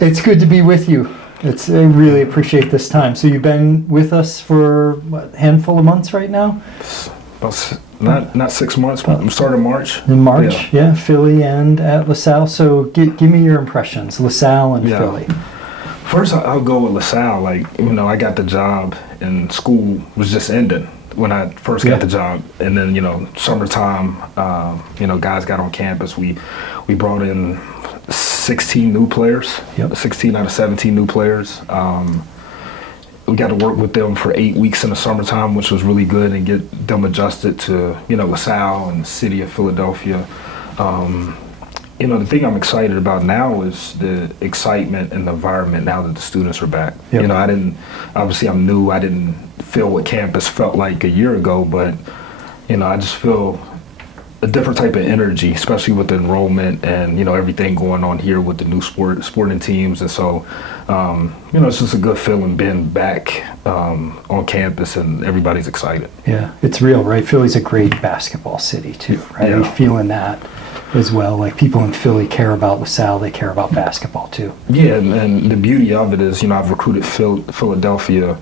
It's good to be with you. I really appreciate this time. So you've been with us for what, a handful of months right now? Not 6 months, but we started March. In March, yeah, Philly and at LaSalle. So give me your impressions, LaSalle and Philly. First, I'll go with LaSalle. I got the job and school was just ending when I first got the job. And then, summertime, guys got on campus. We brought in 16 new players, 16 out of 17 new players. We got to work with them for 8 weeks in the summertime, which was really good, and get them adjusted to, LaSalle and the city of Philadelphia. The thing I'm excited about now is the excitement and the environment now that the students are back. I'm new. I didn't feel what campus felt like a year ago, but, I just feel a different type of energy, especially with the enrollment and, everything going on here with the new sporting teams. And so, it's just a good feeling being back on campus and everybody's excited. Yeah, it's real, right? Philly's a great basketball city too, right? Are you feeling that as well? Like people in Philly care about LaSalle, they care about basketball too. Yeah, and the beauty of it is, I've recruited Philadelphia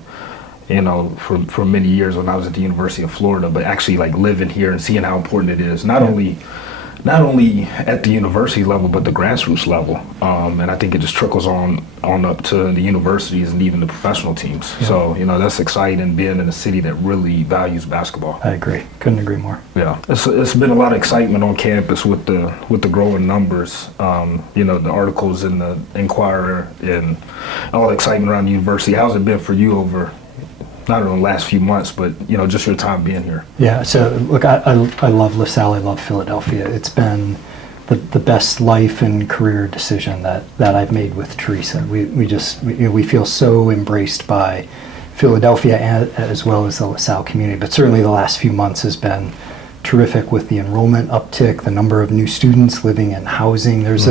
for many years when I was at the University of Florida, but actually living here and seeing how important it is, not only at the university level, but the grassroots level. And I think it just trickles on up to the universities and even the professional teams. Yeah. So, that's exciting being in a city that really values basketball. I agree. Couldn't agree more. Yeah. It's been a lot of excitement on campus with the growing numbers. The articles in the Inquirer and all the excitement around the university. How's it been for you over not only the last few months, but just your time being here? Yeah, so look, I love LaSalle, I love Philadelphia. It's been the best life and career decision that I've made with Teresa. We feel so embraced by Philadelphia as well as the LaSalle community, but certainly the last few months has been terrific with the enrollment uptick, the number of new students living in housing. There's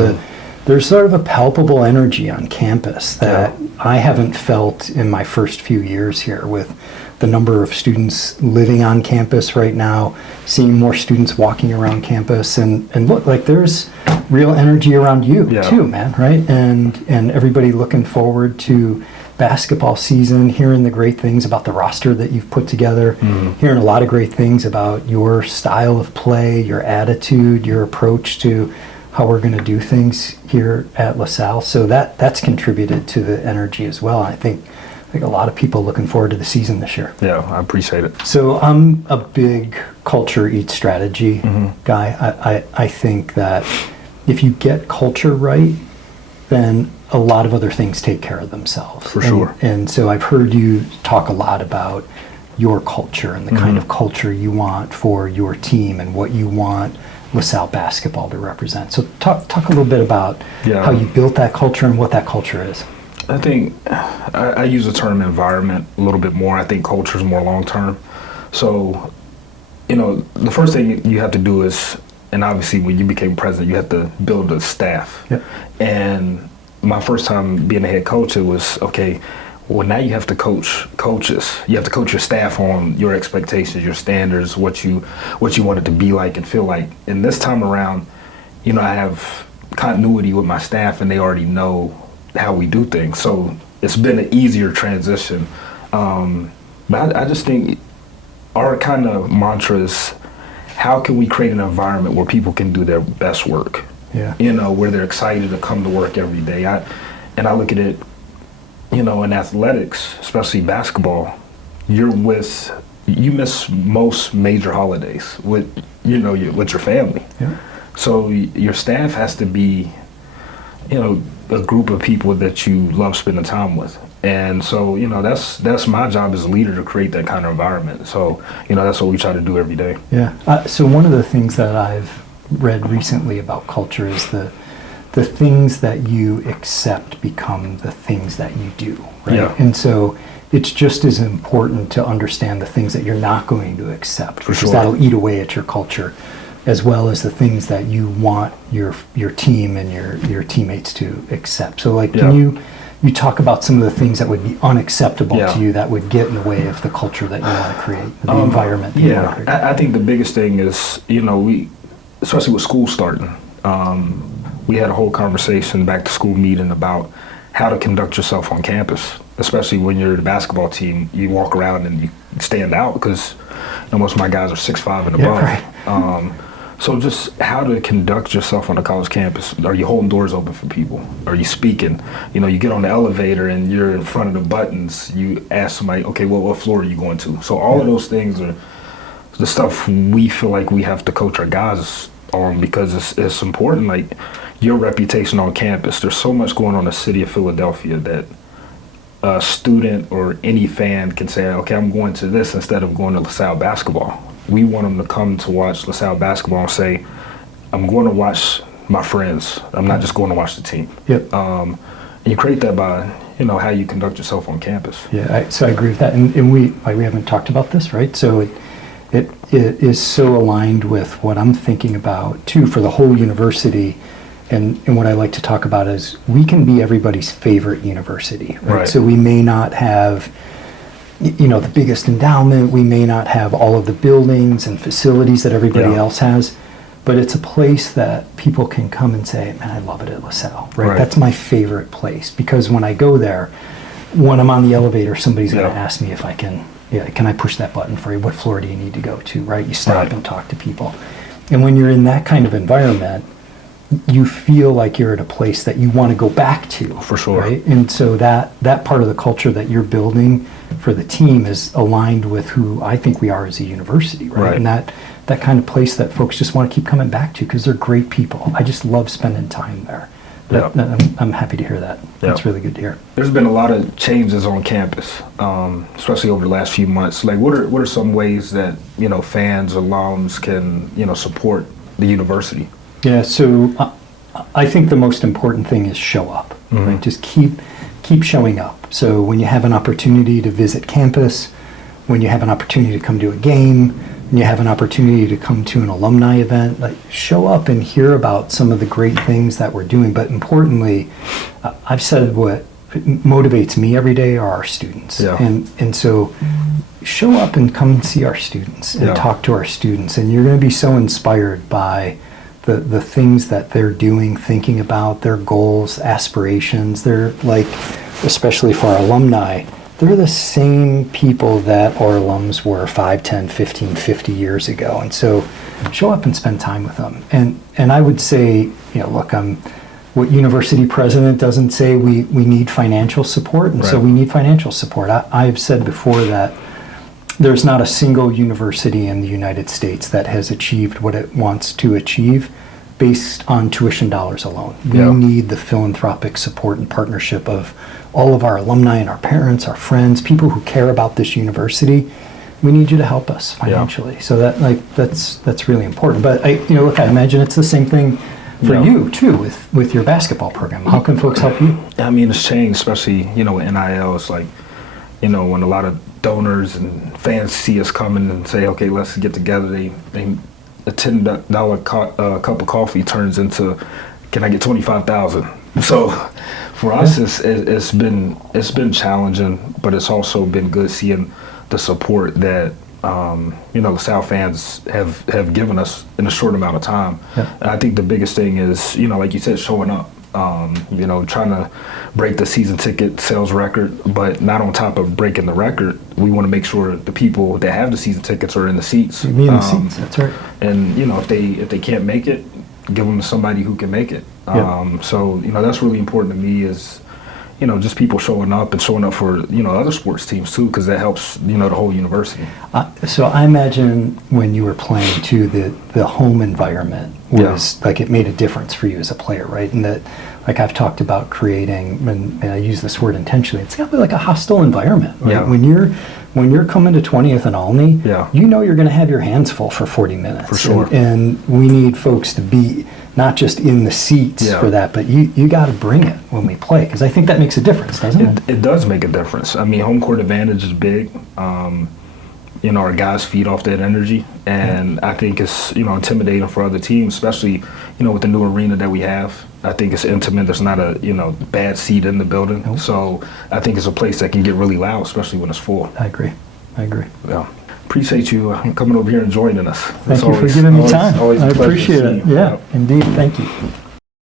sort of a palpable energy on campus that I haven't felt in my first few years here, with the number of students living on campus right now, seeing more students walking around campus, and look, like there's real energy around you too, man, right? And everybody looking forward to basketball season, hearing the great things about the roster that you've put together, hearing a lot of great things about your style of play, your attitude, your approach to how we're going to do things here at LaSalle. So that's contributed to the energy as well. I think a lot of people looking forward to the season this year. Yeah, I appreciate it. So I'm a big culture eats strategy guy. I think that if you get culture right, then a lot of other things take care of themselves. For sure. And so I've heard you talk a lot about your culture and the kind of culture you want for your team and what you want LaSalle basketball to represent. So talk a little bit about how you built that culture and what that culture is. I think I use the term environment a little bit more. I think culture is more long-term. So, the first thing you have to do is, and obviously when you became president, you have to build a staff. Yep. And my first time being a head coach, it was, okay, well, now you have to coach coaches. You have to coach your staff on your expectations, your standards, what you want it to be like and feel like. And this time around, I have continuity with my staff, and they already know how we do things. So it's been an easier transition. But I just think our kind of mantra is, how can we create an environment where people can do their best work? Yeah. Where they're excited to come to work every day. I look at it, in athletics, especially basketball, you miss most major holidays with your family. Yeah. So your staff has to be, a group of people that you love spending time with. And so, that's my job as a leader, to create that kind of environment. So, that's what we try to do every day. Yeah. So one of the things that I've read recently about culture is the things that you accept become the things that you do, right? Yeah. And so it's just as important to understand the things that you're not going to accept, because that'll eat away at your culture, as well as the things that you want your team and your teammates to accept. So can you talk about some of the things that would be unacceptable to you, that would get in the way of the culture that you want to create, the environment that you want to create? I think the biggest thing is, we, especially with school starting, we had a whole conversation, back to school meeting, about how to conduct yourself on campus, especially when you're the basketball team. You walk around and you stand out because most of my guys are 6'5" and above. Right. So just how to conduct yourself on a college campus. Are you holding doors open for people? Are you speaking? You get on the elevator and you're in front of the buttons. You ask somebody, okay, well, what floor are you going to? So all of those things are the stuff we feel like we have to coach our guys on, because it's important. Like your reputation on campus, there's so much going on in the city of Philadelphia that a student or any fan can say, okay, I'm going to this instead of going to LaSalle basketball. We want them to come to watch LaSalle basketball and say, I'm going to watch my friends. I'm not just going to watch the team. Yep. And you create that by, how you conduct yourself on campus. Yeah, so I agree with that. And we haven't talked about this, right? So it is so aligned with what I'm thinking about, too, for the whole university. And what I like to talk about is we can be everybody's favorite university, right? So we may not have the biggest endowment, we may not have all of the buildings and facilities that everybody else has, but it's a place that people can come and say, man, I love it at LaSalle, right? That's my favorite place, because when I go there, when I'm on the elevator, somebody's going to ask me if I can I push that button for you? What floor do you need to go to, right? You stop and talk to people. And when you're in that kind of environment, you feel like you're at a place that you want to go back to. For sure. Right? And so that part of the culture that you're building for the team is aligned with who I think we are as a university, right? And that kind of place that folks just want to keep coming back to because they're great people. I just love spending time there. I'm happy to hear that. That's really good to hear. There's been a lot of changes on campus, especially over the last few months. Like, what are some ways that fans, alums can support the university? Yeah, so I think the most important thing is show up. Right? Just keep showing up. So when you have an opportunity to visit campus, when you have an opportunity to come to a game, when you have an opportunity to come to an alumni event, like show up and hear about some of the great things that we're doing. But importantly, I've said what motivates me every day are our students. And so show up and come and see our students and talk to our students. And you're going to be so inspired by the things that they're doing, thinking about their goals, aspirations. They're like, especially for our alumni, they're the same people that our alums were 5, 10, 15, 50 years ago. And so show up and spend time with them. And I would say, look, what university president doesn't say we need financial support, and so we need financial support. I've said before that there's not a single university in the United States that has achieved what it wants to achieve based on tuition dollars alone. We need the philanthropic support and partnership of all of our alumni and our parents, our friends, people who care about this university. We need you to help us financially. So that's really important. But I imagine it's the same thing for you too with your basketball program. How can folks help you? I mean, it's changed, especially with NIL. It's like when a lot of donors and fans see us coming and say, okay, let's get together. They a $10 cup of coffee turns into, can I get 25,000? So for us, it's been challenging, but it's also been good seeing the support that LaSalle fans have given us in a short amount of time. And I think the biggest thing is, like you said, showing up. Trying to break the season ticket sales record, but not on top of breaking the record, we want to make sure the people that have the season tickets are in the seats. Be in the seats, that's right. And if they can't make it, give them to somebody who can make it. So that's really important to me is just people showing up and showing up for other sports teams too, because that helps the whole university. So I imagine when you were playing too, the home environment was like it made a difference for you as a player, right? And that, like I've talked about creating, and I use this word intentionally, it's got to be like a hostile environment, right? When you're coming to 20th and Olney, you're going to have your hands full for 40 minutes. For sure. And we need folks to be not just in the seats for that, but you got to bring it when we play, because I think that makes a difference, doesn't it? It does make a difference. I mean, home court advantage is big. Our guys feed off that energy, and I think it's intimidating for other teams, especially with the new arena that we have. I think it's intimate. There's not a bad seat in the building, so I think it's a place that can get really loud, especially when it's full. I agree. Yeah. Appreciate you coming over here and joining us. Thank you for giving me time. I appreciate it. Yeah, indeed. Thank you.